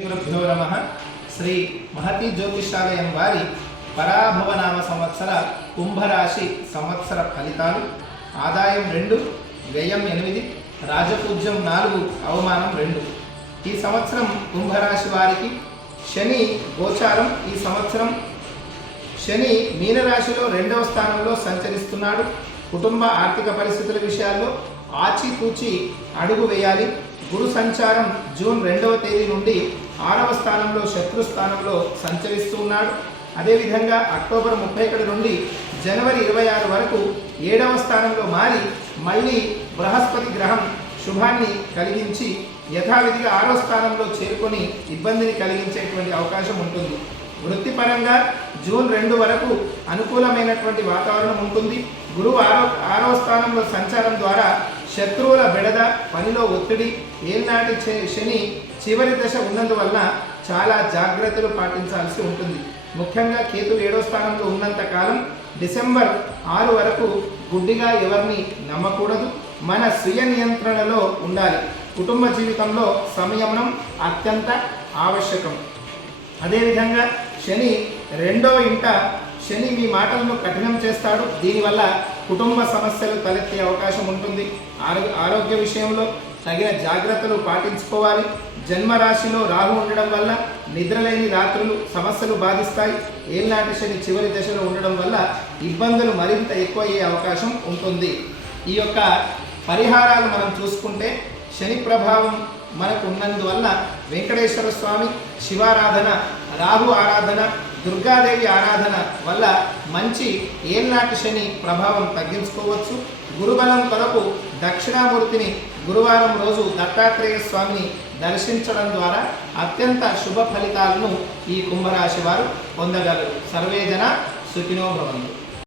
గురుభ్యో నమః. శ్రీ మహతి జ్యోతిషాలయం వారి పరాభవనామ సంవత్సర కుంభరాశి సంవత్సర ఫలితాలు. ఆదాయం 2, వ్యయం 8, రాజపూజ్యం 4, అవమానం 2. ఈ సంవత్సరం కుంభరాశి వారికి శని గోచారం. ఈ సంవత్సరం శని మీనరాశిలో 2వ స్థానంలో సంచరిస్తున్నాడు. కుటుంబ ఆర్థిక పరిస్థితుల విషయాల్లో ఆచితూచి అడుగు వేయాలి. గురు సంచారం జూన్ 2వ తేదీ నుండి 6వ స్థానంలో శత్రు స్థానంలో సంచరిస్తున్నాడు. అదేవిధంగా అక్టోబర్ 31 నుండి జనవరి 26 వరకు 7వ స్థానంలో మారి మళ్ళీ బృహస్పతి గ్రహం శుభాన్ని కలిగించి యథావిధిగా 6వ స్థానంలో చేరుకొని ఇబ్బందిని కలిగించేటువంటి అవకాశం ఉంటుంది. వృత్తిపరంగా జూన్ 2 వరకు అనుకూలమైనటువంటి వాతావరణం ఉంటుంది. గురువు 6వ స్థానంలో సంచారం ద్వారా శత్రువుల బెడద, పనిలో ఒత్తిడి, ఏనాటి శని చివరి దశ ఉన్నందువలన చాలా జాగ్రత్తలు పాటించాల్సి ఉంటుంది. ముఖ్యంగా కేతు 7వ స్థానంలో ఉన్నంత కాలం డిసెంబర్ 6 వరకు గుడ్డిగా ఎవరిని నమ్మకూడదు. మన స్వీయ నియంత్రణలో ఉండాలి. కుటుంబ జీవితంలో సంయమనం అత్యంత ఆవశ్యకం. అదేవిధంగా శని 2వ ఇంట శని మీ మాటలను కఠినం చేస్తాడు. దీనివల్ల కుటుంబ సమస్యలు తలెత్తే అవకాశం ఉంటుంది. ఆరోగ్య విషయంలో తగిన జాగ్రత్తలు పాటించుకోవాలి. జన్మరాశిలో రాహు ఉండడం వల్ల నిద్రలేని రాత్రులు సమస్యలు బాధిస్తాయి. ఏళ్ళనాటి శని చివరి దశలో ఉండడం వల్ల ఇబ్బందులు మరింత ఎక్కువయ్యే అవకాశం ఉంటుంది. ఈ యొక్క పరిహారాలు మనం చూసుకుంటే శని ప్రభావం మనకు ఉన్నందువల్ల వెంకటేశ్వర స్వామి శివారాధన, రాహు ఆరాధన, దుర్గాదేవి ఆరాధన వల్ల మంచి ఏళ్ళనాటి శని ప్రభావం తగ్గించుకోవచ్చు. గురుబలం కొరకు దక్షిణామూర్తిని గురువారం రోజు దత్తాత్రేయ స్వామిని దర్శించడం ద్వారా అత్యంత శుభ ఫలితాలను ఈ కుంభరాశి వారు పొందగలరు. సర్వేజన సుఖినో భవంతు.